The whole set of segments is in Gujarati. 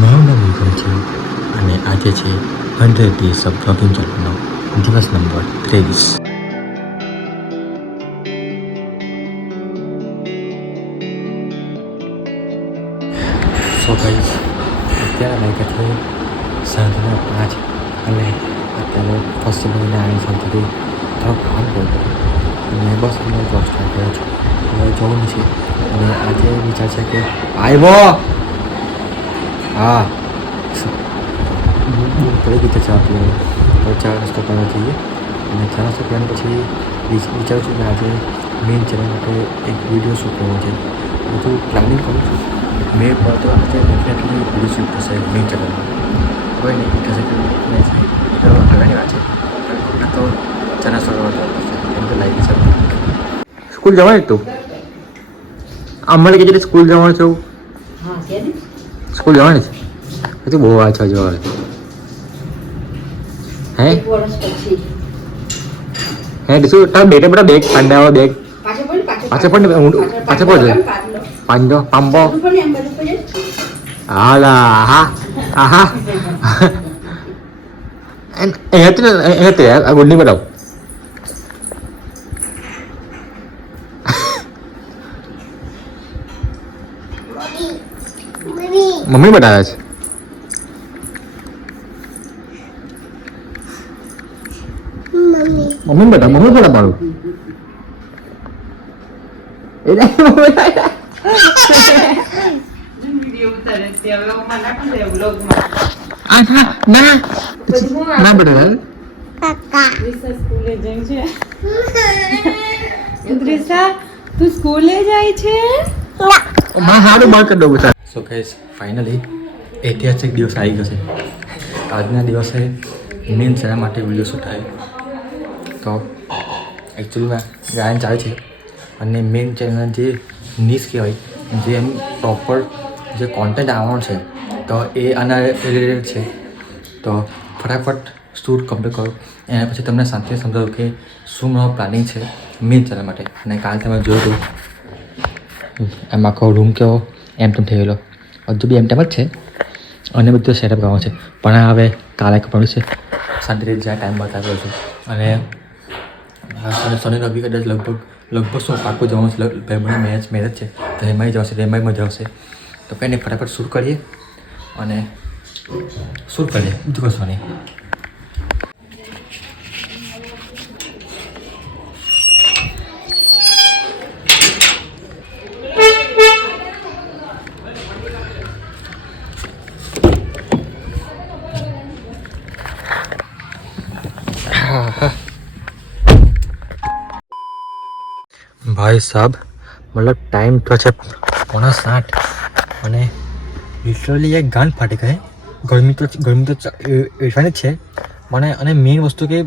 મારું નામ વિક્રમ છે અને આજે છે 100 ડેઝ ઓફ બ્લોગિંગ ચેનલનો દિવસ નંબર 23. સો ગાઈસ, અત્યારે વાગ્યા છે સાંજના 5 અને અત્યારે ફર્સ્ટ મહિના આવી શાંતિથી થોડોક કામ કરવું પડ્યું અને બસ અમે જોબ સ્ટાર્ટ કર્યો છે. હવે જવું છે અને આજે વિચાર છે કે આવ્યો હા પડી ગઈ ચા પીવો તો ચા નાસ્તો કરવા જઈએ અને ચા નાસ્તો કર્યા પછી વિચારું છું કે આજે મેઇન ચેનલ માટે એક વિડીયો શૂટ કરવો છે. બધું પ્લાનિંગ કરું છું. મેં પણ તો આજે ડેફિનેટલી વિડીયો શૂટ થશે મેઇન ચેનલમાં. કોઈ નહીં થશે એ તો આગળની વાત છે. આ તો ચા નાસ્તો કરવા જવા પડશે કેમ કે લાગી છે. સ્કૂલ જવાનું તું અમારે કે સ્કૂલ જવાનું છે. સ્કૂલ જવાની છે હજુ બહુ વાર છે. હજુ હે હે શું તારા બેટે બધા બેગ પાંડાવા બેગ પાછળ પણ પાછળ પડે પાંડો પાંબો હાલા હા હા એ હતી આ ગુડની બતાવ મમ્મી બતાવે છે. મમ્મી બતા મારું ના બતા તું સ્કૂલે જાય છે? સારું બાર કરી દઉં બધા. સો ગાઈસ, ફાઇનલી ઐતિહાસિક દિવસ આવી ગયો છે. આજના દિવસે મેન શેના માટે વિડીયો શૂટ થાય તો એકચ્યુઅલીમાં ગાયન ચાલે છે અને મેઇન ચેનલ જે નીસ કહેવાય જે એમ પ્રોપર જે કોન્ટેન્ટ આવવાનું છે તો એ આના રિલેટેડ છે. તો ફટાફટ શૂટ કમ્પ્લીટ કરો એના પછી તમને શાંતિથી સમજાવું કે શું મારો પ્લાનિંગ છે મેઇન ચેનલ માટે. અને કાલે તમે જોયું હતું એમ આખો રૂમ કેવો એમ તેમ થઈ ગયેલો. હજુ બી એમ તેમ જ છે અને બધું સેટઅપ કરવાનું છે પણ હવે કાલે ખબર છે શાંતિથી જ્યાં ટાઈમ બતાવ્યો છું. અને શનિ રવિ કદાચ લગભગ શું પાકું જવાનું છે. ભાઈબંધની મેરેજ છે તો એમાંય જવાશે એમાંય મજા આવશે. તો કંઈ નહીં, ફટાફટ શૂટ કરીએ અને શૂટ કરીએ બીજું કશું નહીં. ભાઈ સાહેબ મતલબ ટાઈમ તો છે 7:45 અને લિટરલી એક ગાંઠ ફાટી ગઈ. ગરમી તો એટલાની જ છે મને. અને મેઇન વસ્તુ કે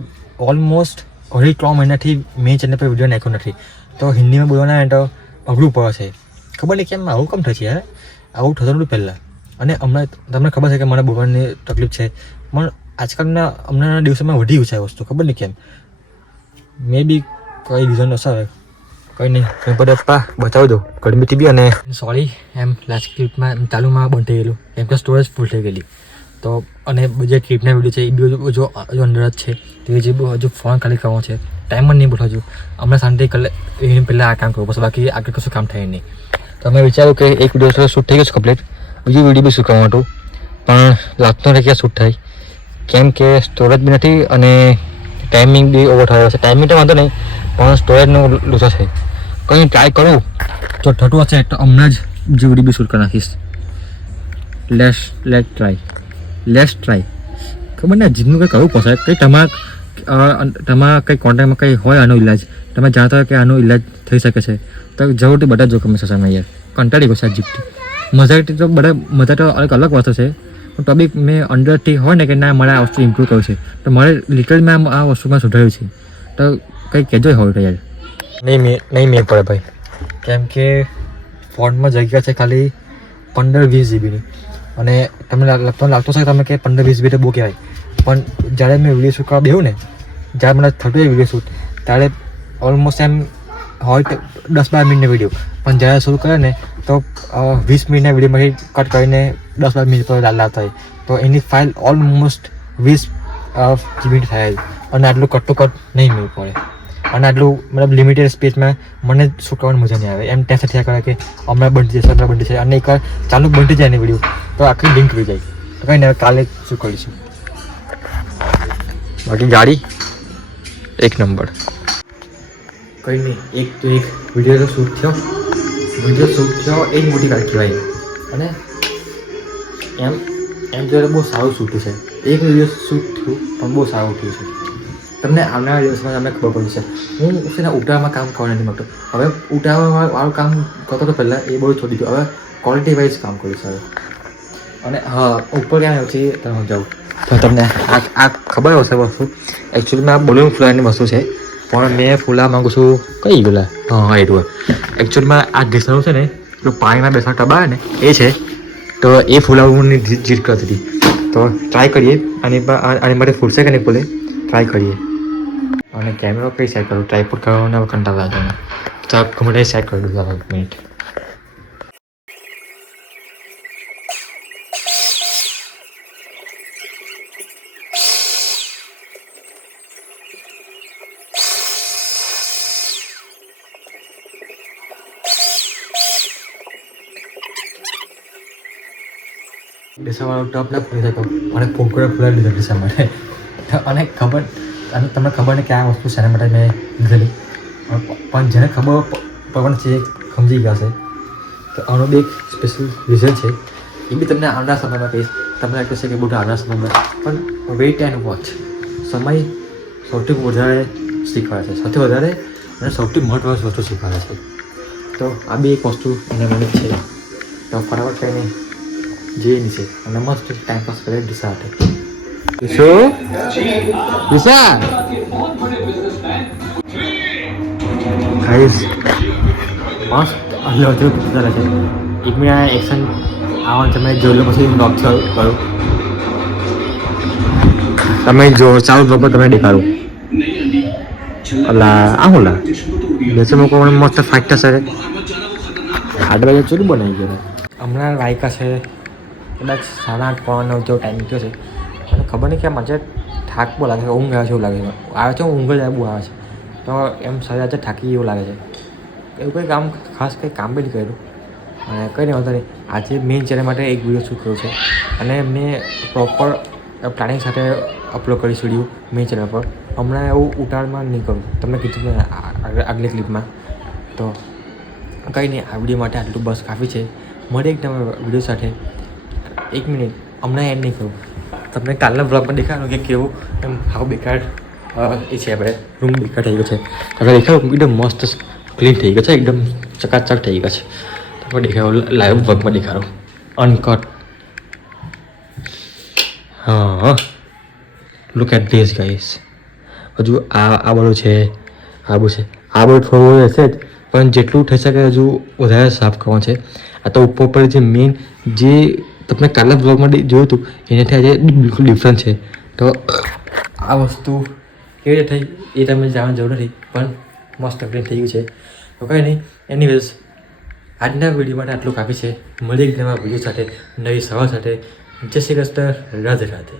ઓલમોસ્ટ 3 મહિનાથી મેં ચેનલ પર વિડીયો નાખ્યો નથી. તો હિન્દીમાં બોલવાના તો અઘરું પડે છે. ખબર નહીં કેમ આવું કેમ થશે યાર. આવું થતું નતું પહેલાં. અને હમણાં તમને ખબર છે કે મને બોલવાની તકલીફ છે પણ આજકાલના હમણાંના દિવસોમાં વધી ગયું છે આ વસ્તુ. ખબર નહીં કેમ. મે બી કઈ રીઝન હશે હવે. કંઈ નહીં, કંઈ બધે પપ્પા બતાવી દો ગરમીથી બી. અને સોરી એમ લાસ્ટ ક્લિપમાં ચાલુમાં બંધ થઈ ગયેલું કેમ કે સ્ટોરેજ ફૂલ થઈ ગયેલી. તો અને જે ટ્રીપના વિડીયો છે એ બી હજુ અંદર જ છે. તે જે હજુ ફોન ખાલી કરવાનો છે. ટાઈમ જ નહીં બોલો હજુ. હમણાં શાંતિ એને પહેલાં આ કામ કરવું પડશે બાકી આગળ કશું કામ થાય નહીં. તો અમે વિચાર્યું કે એક વિડીયો શૂટ થઈ ગયો છે કમ્પ્લીટ. બીજું વિડીયો બી શૂટ કરવાનું હતું પણ લાગતો નથી ક્યાં શૂટ થાય કેમ કે સ્ટોરેજ બી નથી અને ટાઈમિંગ બી ઓવર થયો છે. ટાઈમિંગ તો વાંધો નહીં પણ સ્ટોરેજનો લોચો છે. કંઈ ટ્રાય કરું જો થતું હશે તો હમણાં જ બીજું વિડીયો બી શૂટ કરી નાખીશ. Let's try. ખબર ને જીતનું કંઈ કરવું પડશે. કંઈ તમારા કંઈ કોન્ટેક્ટમાં કંઈ હોય આનો ઇલાજ તમે જાણતા હોય કે આનો ઇલાજ થઈ શકે છે તો જરૂરથી બધા જો કમેન્ટ સેક્શનમાં યાર. કંટાળી ગયો છે આ જીપથી. મજા તો અલગ વસ્તુ છે પણ તો બી મેં અંદરથી હોય ને કે ના મારે આ વસ્તુ ઇમ્પ્રૂવ કરવું છે તો મારે લિટરલી મેં આ વસ્તુમાં સુધાર્યું છે. તો કંઈ કહેજો હોય તો યાર. નહીં મેં પડે ભાઈ કેમ કે ફોનમાં જગ્યા છે ખાલી 15-20 જીબીની. અને તમને લાગતો છે તમે કે 15-20 જીબી તો બહુ કહેવાય પણ જ્યારે મેં વિડીયો શૂટ કરવા બેહું ને જ્યારે મને થતું હોય વિડીયો શૂટ ત્યારે ઓલમોસ્ટ એમ હોય તો 10-12 મિનિટનો વિડીયો, પણ જ્યારે શરૂ કરે ને તો 20 મિનિટના વિડીયોમાંથી કટ કરીને 10-12 મિનિટ પર લાવતા હોય, તો એની ફાઇલ ઓલમોસ્ટ 20 મિનિટ થાય અને આટલું કટ ટુ કટ નહીં મળવું પડે અને આટલું મતલબ લિમિટેડ સ્પેસમાં મને શૂટ કરવાની મજા નહીં આવે. એમ ટેન્શન થયા કરે કે હમણાં બંધ જશે અને એકવાર ચાલુ બંધ જાય ને વિડીયો તો આખી લિંક થઈ જાય. તો કંઈ નહીં, કાલે શું કરીશું. બાકી ગાડી એક નંબર. કંઈ નહીં, એક વિડીયો તો શૂટ થયો એ જ મોટી વાત કહેવાય. અને એમ જોઈને બહુ સારું શૂટ છે. એક વિડીયો શૂટ થયું પણ બહુ સારું થયું છે. તમને આવનારા દિવસમાં તમને ખબર પડી છે. હું છે ને ઉટાળામાં કામ કરવા નથી માગતો. હવે ઉટાળાવાળું કામ કરતો તો પહેલાં એ બહુ છોડી દીધું. હવે ક્વોલિટી વાઇઝ કામ કરીશ હવે. અને હા, ઉપર ક્યાં છે તમે જાઉં તો તમને આ ખબર હશે વસ્તુ. એકચ્યુઅલીમાં આ બોલિંગ ફ્લાવરની વસ્તુ છે, પણ મેં ફૂલા માગું છું કઈ ગયેલા. હા એટલું એકચ્યુઅલમાં આ ઘીસણું છે ને પેલું પાણીમાં બેસવા ટબા ને એ છે, તો એ ફૂલાવની જીત કરતી હતી. તો ટ્રાય કરીએ આની માટે ફૂલશે કે નહીં ફૂલે ટ્રાય કરીએ. અને કેમેરો કઈ સેટ કરું, ટ્રાયપોડ કરવાના કંટાળા હતા. તો ગમે સેટ કરી દઉં. 1 મિનિટ. ડીસાવાળો ટપ ના ફૂલી શકો અને પોકળે ફૂલાવી લીધો ડીસા માટે. અને તમને ખબર ને કે આ વસ્તુ શેના માટે મેં લીધેલી, પણ જેને ખબર પણ છે સમજી ગયા છે. તો આનો બી એક સ્પેશિયલ રીઝન છે, એ બી તમને આવનાર સમયમાં કહીશ. તમને લાગતું છે કે બધું આવનાર સમયમાં, પણ વેઇટ એન્ડ વોચ. સમય સૌથી વધારે શીખવાડે છે, સૌથી વધારે અને સૌથી મહત્વની વસ્તુ શીખવાડે છે. તો આ બી એક વસ્તુ મને મને છે. તો ફટાફટ કંઈ નહીં જે નીચે અને મસ્ત ટાઈમ પાસ કરે ડીસા સાથે. ડીસા ગાઈસ મસ્ત હલ્લો છે. 1 મિનિટ એક્શન આવવાનું તમે જોઈ લો, પછી બ્લોગ ચાલુ કરો. તમે જો ચાલુ બ્લોગ પર તમે દેખાડો. અલા આ હોલા બેસે મૂકો મસ્ત ફાઇટ થશે. 8 વાગે ચૂરું બનાવી ગયો. હમણાં વાયકા છે કદાચ 8:30 પોણા 9 જેવો ટાઈમ થયો છે. અને ખબર નહીં કે આજે થાક બહુ લાગે છે, ઊંઘ આવે છે એવું લાગે છે. આવે છે ઊંઘ જ બહુ આવે છે. તો એમ શરીર આજે થાકી એવું લાગે છે. એવું કંઈ કામ ખાસ કંઈ કામ બી નહીં કર્યું. અને કંઈ નહીં વાંધો નહીં. આજે મેઇન ચેનલ માટે એક વિડીયો શૂટ કર્યો છે અને મેં પ્રોપર પ્લાનિંગ સાથે અપલોડ કરીશ વિડીયો મેઇન ચેનલ પર. હમણાં એવું ઉતાળમાં નહીં કરું, તમને કીધું ને આગલી ક્લિપમાં. તો કંઈ નહીં, આ વિડીયો માટે આટલું બસ કાફી છે. મળે એક તમે વિડીયો સાથે. 1 મિનિટ, હમણાં એડ નહીં કરું. તમને કાલના બ્લોગમાં દેખાડું કે કેવું એમ હાવ બેકાર એ છે. આપણે રૂમ બેકાર થઈ ગયો છે. હવે દેખાડું એકદમ મસ્ત ક્લીન થઈ ગયો છે, એકદમ ચકાચક થઈ ગયો છે. તો દેખાડું લાઈવ બ્લોગમાં દેખાડું અનકટ. હા, લુક એટ ધીસ ગાઈસ. હજુ આ બધું છે, આ બધું થોડું હશે જ, પણ જેટલું થઈ શકે હજુ વધારે સાફ કરવાનું છે. આ તો ઉપર પર જે મેઇન જે તમને કાલના બ્લોગમાં જોયું હતું એનાથી આજે બિલકુલ ડિફરન્ટ છે. તો આ વસ્તુ કેવી રીતે થઈ એ તમે જાણવાની જરૂર નથી, પણ મસ્ત ક્લીન થઈ ગયું છે. તો કંઈ નહીં, એનીવેઝ આજના વિડીયો માટે આટલું કાફી છે. મળી એક નવા વિડીયો સાથે, નવી સવાલ સાથે. જય શ્રી કૃષ્ણ, રાધે રાધે.